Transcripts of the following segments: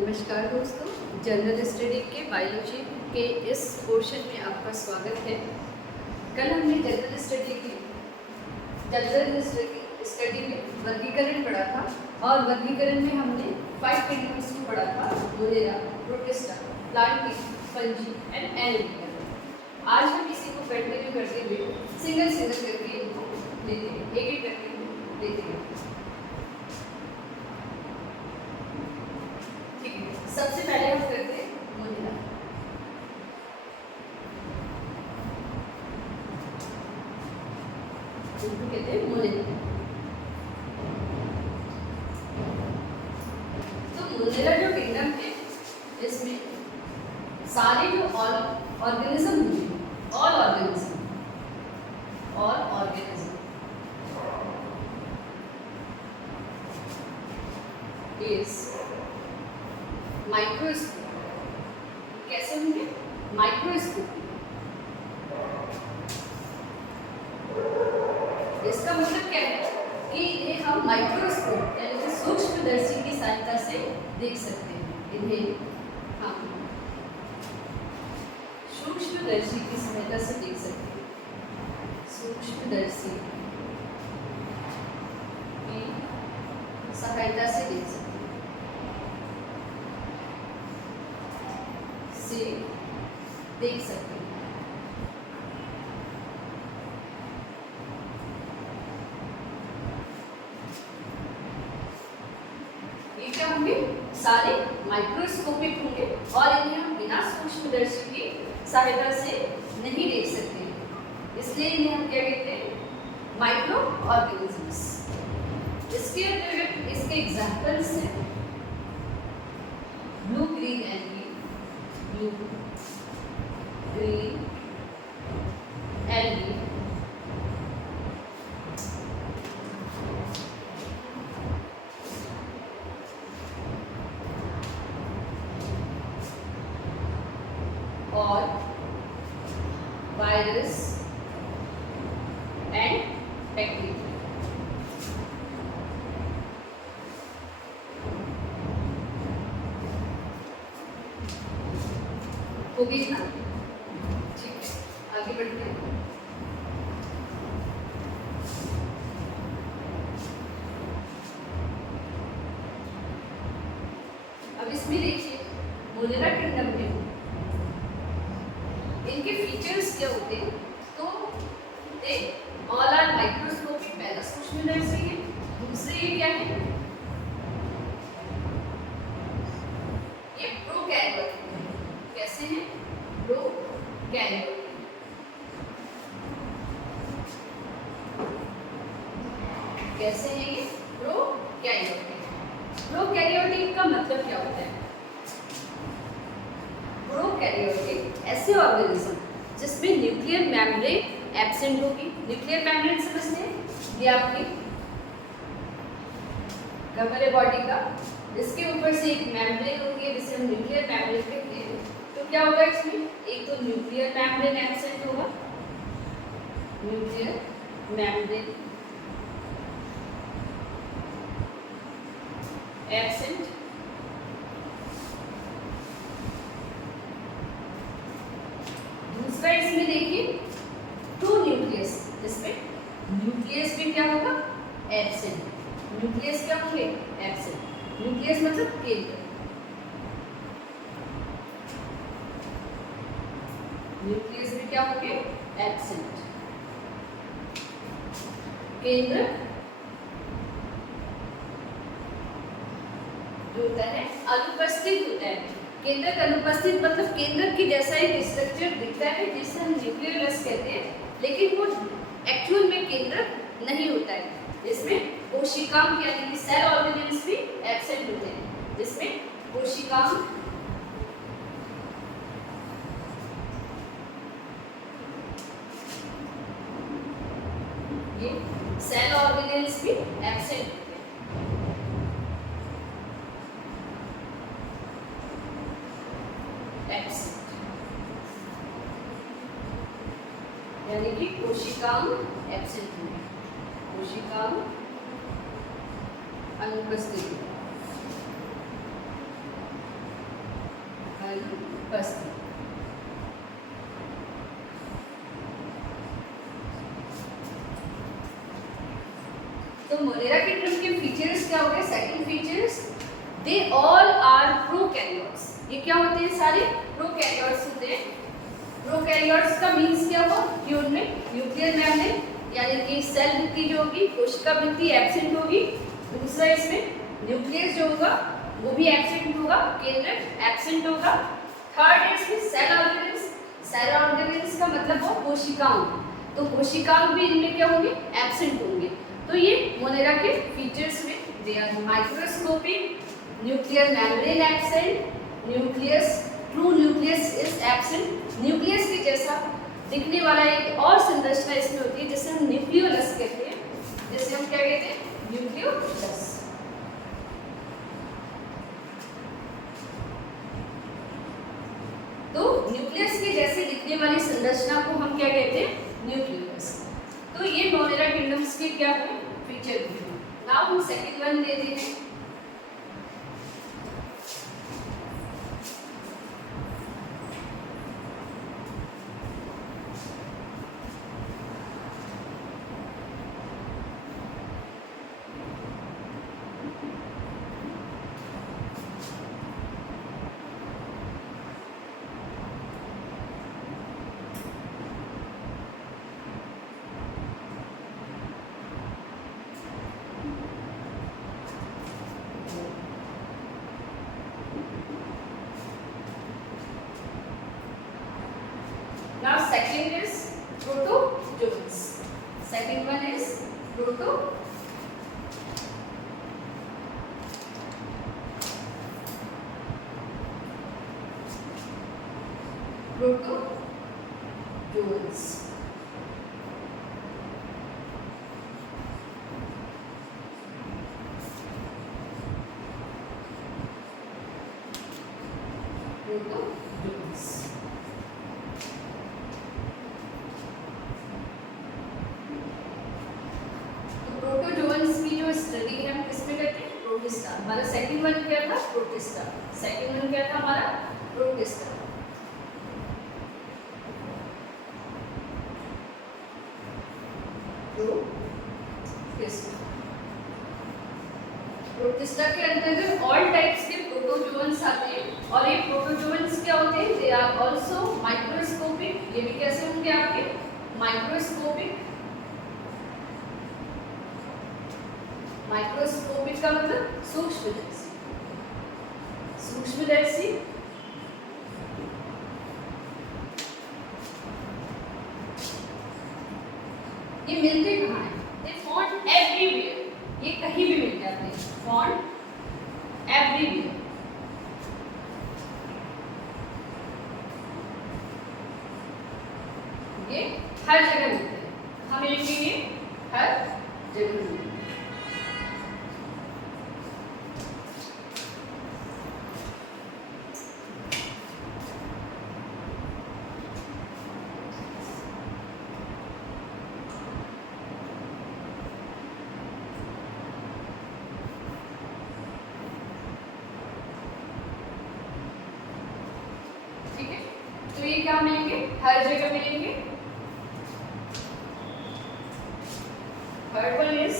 नमस्कार दोस्तों, general study के बायोलॉजी के इस पोर्शन में आपका स्वागत है। कल हमने जनरल स्टडी में वर्गीकरण पढ़ा था और वर्गीकरण में हमने 5 किंगडम्स को पढ़ा था: Monera, protista, plant, fungi and animal. आज हम इसी को कंटिन्यू करते हुए सिंगल करके इनको लेते हैं, एक करके लेते हैं। सबसे पहले हम करते हैं मोनेरा। इसको कहते हैं मोनेरा। तो मोनेरा जो किंगडम है, इसमें सारे जो ऑर्गेनिज्म इज माइक्रोस्कोप। कैसे होंगे? माइक्रोस्कोप। इसका मतलब क्या है कि इन्हें हम माइक्रोस्कोप यानी कि सूक्ष्मदर्शी की सहायता से देख सकते हैं। इन्हें हम सूक्ष्मदर्शी की सहायता से देख सकते हैं। सूक्ष्मदर्शी की सहायता से देख सकते हैं। देख सकते हैं। ये क्या होंगे? सारे माइक्रोस्कोपिक होंगे और इन्हें हम बिना सूक्ष्मदर्शी की सहायता से नहीं देख सकते, इसलिए इन्हें हम क्या कहते हैं? Micro organisms. इसके अंतर्गत इसके एग्जाम्पल्स हैं blue green algae, blue green algae, और वायरस एंड बैक्टीरिया। हो गई ना? ठीक है, आगे बढ़ते हैं। अब इसमें देखिए मोनेरा किंगडम में इनके फीचर्स क्या होते हैं? तो दे ऑल आर माइक्रोस्कोपिक, पहला सूक्ष्मदर्शी है। दूसरे ये क्या है? ये प्रोकैरियोटिक। कैसे हैं? प्रोकैरियोटिक। कैसे है ये? प्रोकैरियोटिक। प्रोकैरियोटिक का मतलब क्या होता है? प्रोकैरियोटिक ऐसे ऑर्गेनिज्म जिसमें न्यूक्लियर मेम्ब्रेन एब्सेंट होगी। न्यूक्लियर मेम्ब्रेन समझते हैं? ये आपकी कवर है बॉडी का, इसके ऊपर से एक मेम्ब्रेन होती है जिसे हम न्यूक्लियर मेम्ब्रेन कहते हैं। तो क्या होगा इसमें? एक तो न्यूक्लियर मेम्ब्रेन एब्सेंट होगा, न्यूक्लियर मेम्ब्रेन एब्सेंट, दूसरा इसमें देखिए टू न्यूक्लियस, जिसमें न्यूक्लियस भी क्या होगा? एब्सेंट। न्यूक्लियस क्या होंगे? एब्सेंट। न्यूक्लियस मतलब केंद्र। न्यूक्लियस भी क्या होंगे? एब्सेंट। केंद्र जो होता है अनुपस्थित होता है। केंद्रक अनुपस्थित मतलब केंद्रक की जैसा एक स्ट्रक्चर दिखता है जिसे हम न्यूक्लियस कहते हैं, लेकिन वो एक्चुअल में केंद्रक नहीं होता है। इसमें कोशिकांग यानी कि सेल ऑर्गेनेल्स भी एब्सेंट होते हैं, जिसमें कोशिकांग ये सेल ऑर्गेनेल्स भी एब्सेंट होते हैं। यानी कि कोशिकांग एब्सेंट होंगे, कोशिकांग अनुपस्थित। अनुपस्थित। तो मोनेरा किंगडम के फीचर्स क्या हो गए? Second features, they all are prokaryotes. ये क्या होते हैं? सारे प्रोकैरियोट्स होते हैं। प्रोकैरियोट्स का मीन्स क्या हुआ कि उनमें न्यूक्लियर मेम्ब्रेन यानी कि सेल की जो होगी, कोशिका भित्ति एब्सेंट होगी। दूसरा, इसमें न्यूक्लियस जो होगा वो भी एब्सेंट होगा, केंद्रक एब्सेंट होगा। थर्ड, इसमें सेल ऑर्गेनेल्स। सेल ऑर्गेनेल्स का मतलब वो कोशिकाओं, तो कोशिकाओं भी इनमें क्या होंगे? एब्सेंट होंगे। तो ये मोनेरा के फीचर्स में they are microscopic, nuclear membrane absent, nucleus, true nucleus is absent. Nucleus के जैसा दिखने वाला एक और संरचना इसमें होती है जिसे हम न्यूक्लियोलस कहते हैं। जिसे हम क्या कहते हैं? न्यूक्लियोलस। तो न्यूक्लियस के जैसे दिखने वाली संरचना को हम क्या कहते हैं? न्यूक्लियोलस। तो ये मोनेरा किंगडम्स के क्या है? फीचर हैं। नाउ हम सेकंड वन लेते हैं। Now second is protozoans. Second one is protozoans. Protozoans. Protozoans की जो स्टडी है हम किसमें करते हैं? प्रोटिस्टा। हमारा सेकंड वन क्या था? प्रोटिस्टा। सेकंड वन क्या था हमारा? प्रोटिस्टा। प्रोटिस्टा के अंतर्गत ऑल टाइप्स के प्रोटोजोन्स आते हैं और ये प्रोटोजोन्स क्या होते हैं? They are also microscopic. ये भी कैसे होंगे आपके? माइक्रोस्कोपिक। माइक्रोस्कोपिक का मतलब सूक्ष्मदर्शी। सूक्ष्मदर्शी ये मिलते कहाँ हैं? They found everywhere. ये कहीं भी मिल जाते हैं। Found everywhere. ये हर जगह मिलते हैं। कहाँ मिलेंगे? ये हर जगह मिलेंगे। तो ये क्या मिलेंगे? हर जगह मिलेंगे। Third one is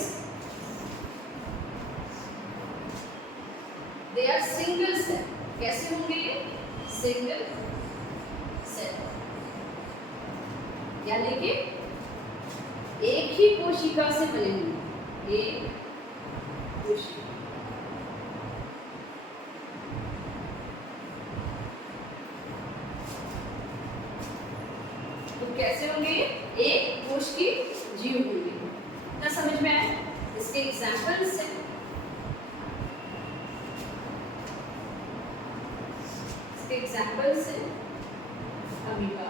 they are single cell. कैसे होंगे ये? सिंगल सेल, यानी कि एक ही कोशिका से बने होंगे। एक कोशिका। तो कैसे होंगे? एक कोश की जीव होंगे। क्या समझ में आया? इसके एग्जांपल्स हैं। इसके एग्जांपल्स हैं अमीबा,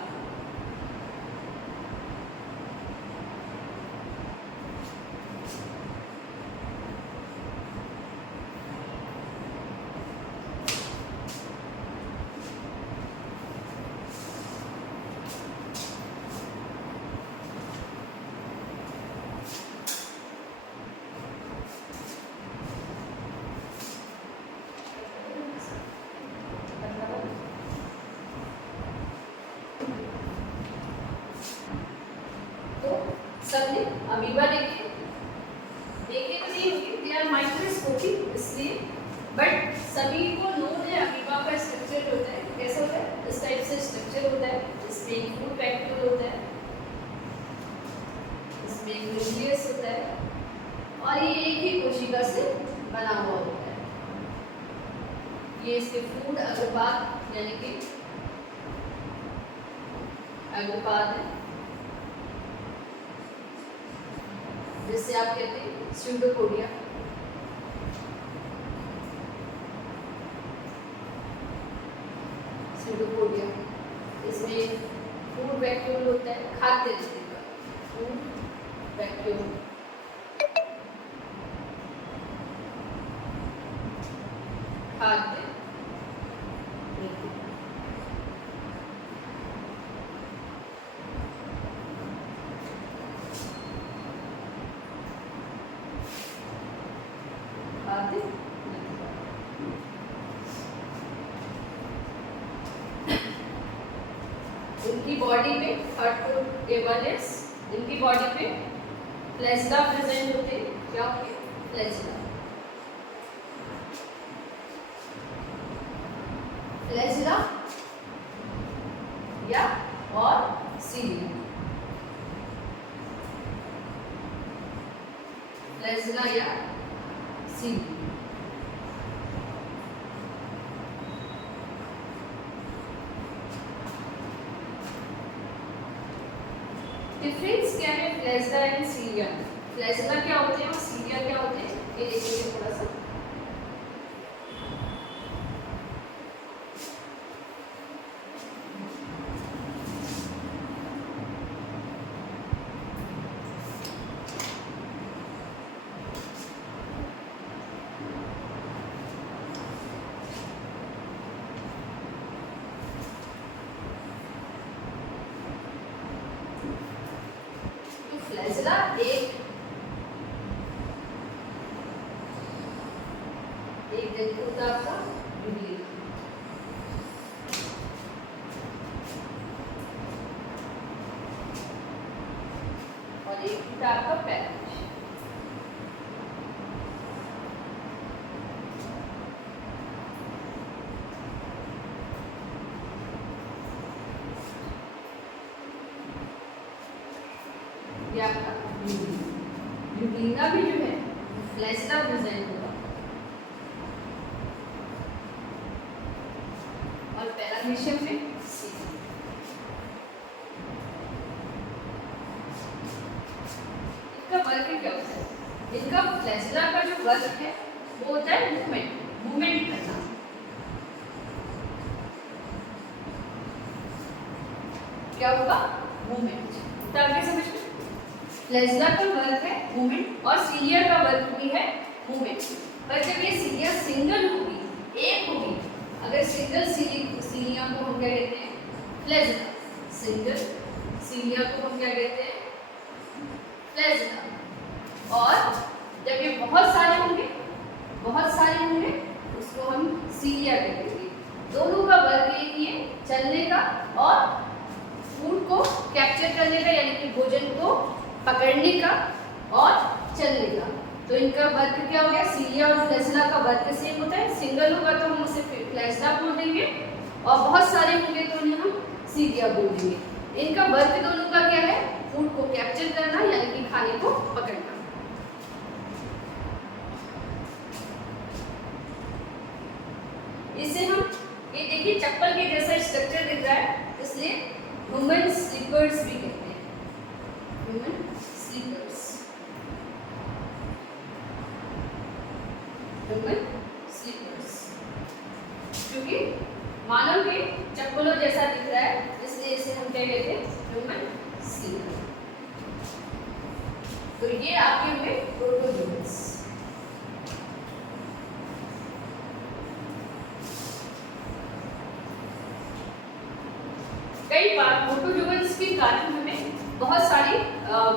सबने अमीबा देखे तो नहीं होंगे, दे आर माइक्रोस्कोपिक इसलिए, बट सभी को नोन है अमीबा का स्ट्रक्चर होता है। कैसा होता है? इस टाइप से स्ट्रक्चर होता है। इसमें एक फूड वैक्यूल होता है, इसमें एक न्यूक्लियस होता है और ये एक ही कोशिका से बना हुआ होता है। ये इसके फूड अग्रपाद यानी कि अग्रपाद है, जिससे आप कहते हैं स्यूडोपोडिया। स्यूडोपोडिया इसमें फूड वैक्यूल होता है, खाद्य तंत्र का फूड वैक्यूल। खाद्य इनकी बॉडी में थर्ड एवलेस, इनकी बॉडी में फ्लैजिला प्रेजेंट होते हैं। क्या होते हैं? फ्लैजिला। फ्लैजिला या और सीलिया। फ्लैजिला या सीलिया। डिफरेंस क्या है फ्लैजिला एंड सीलिया? फ्लैजिला क्या होते हैं और सीलिया क्या होते हैं, ये देखेंगे थोड़ा सा। फ्लैजिला एक जंतु होता है आपका यूग्लिना, और एक होता है आपका पैराफिश। ये आपका यूग्लिना भी जो है फ्लैजिला प्रेजेंट होगा और पैरामीशियम में सीलिया। इनका वर्क क्या होता है? इनका फ्लैजिला का जो वर्क है वो होता है मूवमेंट करना। क्या होगा? मूवमेंट। तो आगे समझ में, फ्लैजिला का वर्क है मूवमेंट और सीलिया का वर्क भी है मूवमेंट। पर जब ये सीलिया सिंगल होगी, एक होगी, अगर सिंगल सीलिया को हम क्या कहते हैं? फ्लैजिला। सिंगल सीलिया को हम क्या कहते हैं? फ्लैजिला। और जब ये बहुत सारे होंगे उसको हम सीलिया कहेंगे। दोनों का वर्क एक ही है, चलने का और फूड को कैप्चर करने का, यानी कि भोजन को पकड़ने का और चलने का। तो इनका वर्क क्या हो गया? सीलिया और फ्लैजिला का वर्क सेम होता है। सिंगल होगा तो हम उसे फ्लैजिला बोल देंगे और बहुत सारे होंगे तो उन्हें हम सीलिया बोल देंगे। इनका वर्क दोनों का क्या है? फूड को कैप्चर करना यानी कि खाने को पकड़ना। इसे हम ये देखिए चप्पल के जैसा स्ट्रक्चर दिख रहा है, इसलिए ह्यूमन स्लीपर्स भी कहते हैं। ह्यूमन स्लीपर्स, ह्यूमन स्लीपर्स, क्योंकि मानव के चप्पलों जैसा दिख रहा है इसलिए इसे हम क्या कहते हैं? Human sleeper. तो ये आपके हुए प्रोटोजोन्स। कई बार प्रोटोजोन्स के कारण हमें बहुत सारी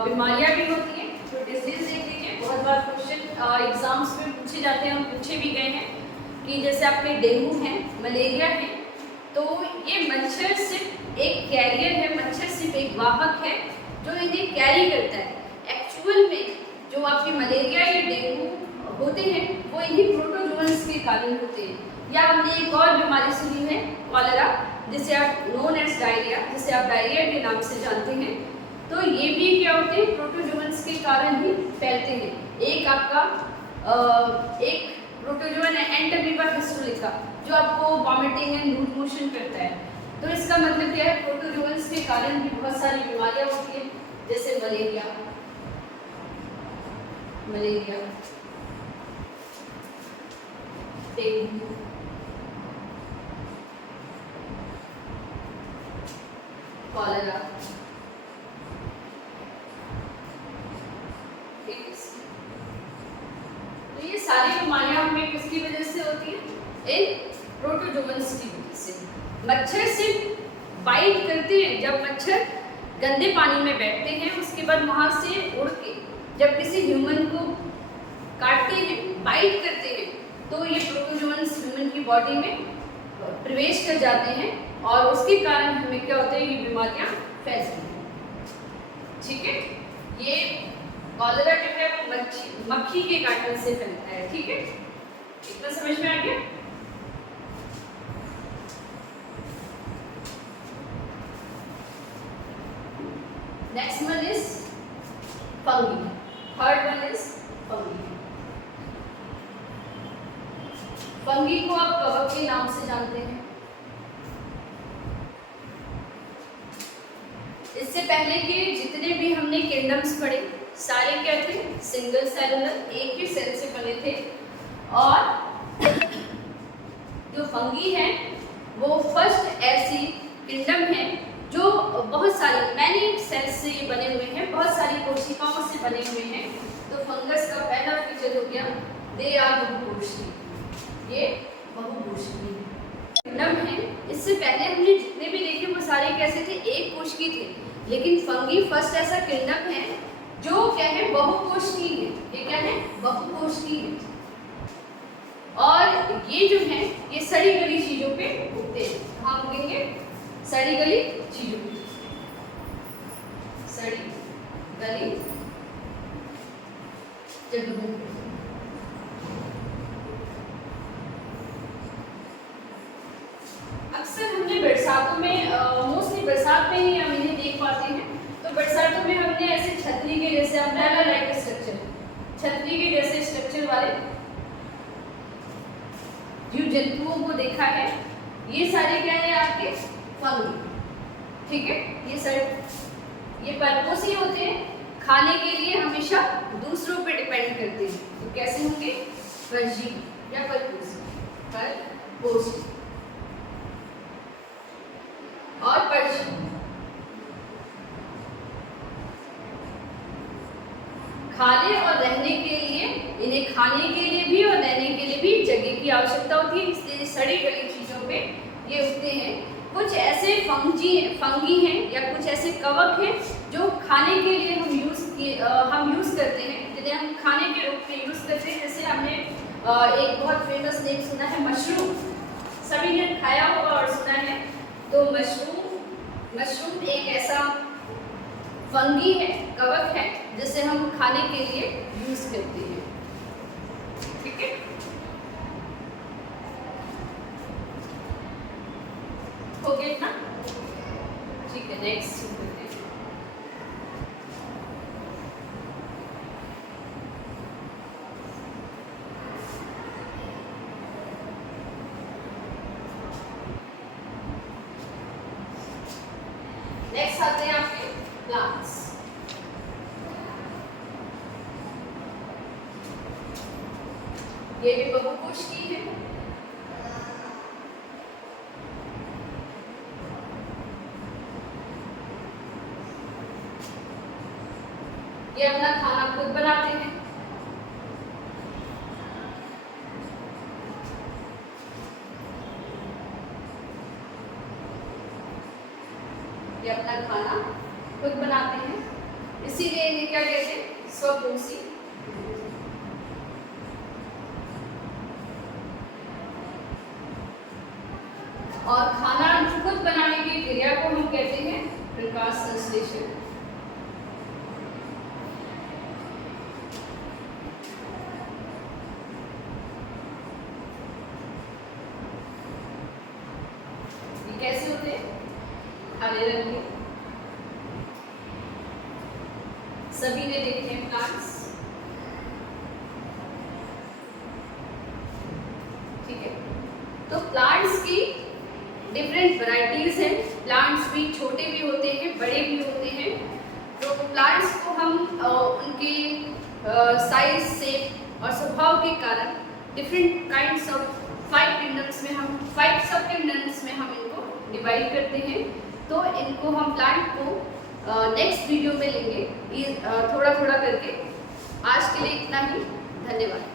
बीमारियां भी होती हैं। तो डिजीज देख लीजिए, बहुत बार क्वेश्चन एग्जाम्स में पूछे जाते हैं, हम पूछे भी गए हैं कि जैसे आपके डेंगू है, मलेरिया है, तो ये मच्छर सिर्फ एक कैरियर है, मच्छर सिर्फ एक वाहक है जो इन्हें कैरी करता है। एक्चुअल में जो आपके मलेरिया या डेंगू होते हैं वो इन्हीं प्रोटोजोअन्स के कारण होते हैं। या हमने एक और बीमारी सुनी है कॉलेरा, जिसे आप नोन एज डायरिया, जिसे आप डायरिया के नाम से जानते हैं। तो ये भी क्या होते हैं, प्रोटोजोअन्स के कारण ही फैलते हैं। एक आपका एक प्रोटोजोअन है एंटमीबा हिस्टोलिका, जो आपको वॉमिटिंग एंड लूज मोशन करता है। तो इसका मतलब क्या है, प्रोटोजोअन्स के कारण भी बहुत सारी बीमारियां होती हैं, जैसे मलेरिया डेंगू, कॉलेरा। तो ये सारी बीमारियां हमें किसकी वजह से होती है, इन प्रोटोजोअन्स की वजह से। मच्छर से बाइट करते हैं, जब मच्छर गंदे पानी में बैठते हैं, उसके बाद वहां से उड़ के जब किसी ह्यूमन को काटते हैं, बाइट करते हैं, तो ये प्रोटोजोअन्स ह्यूमन की बॉडी में प्रवेश कर जाते हैं और उसके कारण हमें क्या होता है, ये बीमारियां फैलती हैं। ठीक है, ये कॉलेरा जो है वो मक्खी के काटने से फैलता है। ठीक है, इतना समझ में आ गया। Next one is fungi, third one is fungi. Fungi को आप कवक के नाम से जानते हैं। इससे पहले के जितने भी हमने किंगडम्स पढ़े सारे क्या थे, सिंगल सेलुलर, एक ही सेल से बने थे। और जो फंगी है वो फर्स्ट ऐसी किंगडम है जो बहुत सारी मैनी सेल्स से ये बने हुए हैं, बहुत सारी कोशिकाओं से बने हुए हैं। तो फंगस का पहला फीचर हो गया, दे आर बहुकोषीय, ये बहुकोषीय किंगडम है। इससे पहले हमने जितने भी देखे वो सारे कैसे थे, एक कोशिकीय थे, लेकिन फंगी फर्स्ट ऐसा किंगडम है जो क्या है, बहुकोषीय है। ये क्या है, बहुकोषीय है। और ये जो है ये सड़ी गली चीजों पे उगते हैं। कहाँ उगेंगे, सड़ी गली चीजों पे, सड़ी गली जगहों पे। अक्सर हमने बरसातों में, मोस्टली बरसात में ही हम इन्हें देख पाते हैं। तो बरसातों में हमने ऐसे छतरी के जैसे अम्ब्रेला लाइक स्ट्रक्चर, छतरी के जैसे स्ट्रक्चर वाले जीव जंतुओं को देखा है। ये सारे क्या है आपके, फंगी। ठीक है, ये परपोषी होते हैं, खाने के लिए हमेशा दूसरों पे डिपेंड करते हैं। तो कैसे होंगे, परजीवी या परपोषी, परपोषी और परजीवी। खाने और रहने के लिए, इन्हें खाने के लिए भी और रहने के लिए भी जगह की आवश्यकता होती है, इसलिए सड़ी गली चीजों पे ये उगते हैं। कुछ ऐसे फंगी हैं या कुछ ऐसे कवक हैं जो खाने के लिए हम यूज करते हैं, जिन्हें हम खाने के रूप में यूज करते हैं। जैसे हमने एक बहुत फेमस नेम सुना है, मशरूम। सभी ने खाया होगा और सुना है। तो मशरूम एक ऐसा फंगी है, कवक है, जिसे हम खाने के लिए यूज करते हैं। ठीक है, हो गया ना। ठीक है, नेक्स्ट करते हैं। नेक्स्ट आते हैं आपके प्लांट्स। ये भी बहुकोषीय है। ये अपना खाना खुद बनाते हैं। ये अपना खाना खुद बनाते हैं, इसीलिए इन्हें क्या कहते हैं, स्वपोषी। और खाना खुद बनाने की क्रिया को हम कहते हैं प्रकाश संश्लेषण। काले रंग के, सभी ने देखे हैं प्लांट्स। ठीक है, तो प्लांट्स की डिफरेंट वैरायटीज हैं। प्लांट्स भी छोटे भी होते हैं, बड़े भी होते हैं। तो प्लांट्स को हम उनके साइज, शेप और स्वभाव के कारण डिफरेंट काइंड्स ऑफ 5 किंगडम्स में हम 5 सब किंगडम्स में हम इनको डिवाइड करते हैं। तो इनको हम प्लांट को नेक्स्ट वीडियो में लेंगे, थोड़ा थोड़ा करके। आज के लिए इतना ही, धन्यवाद।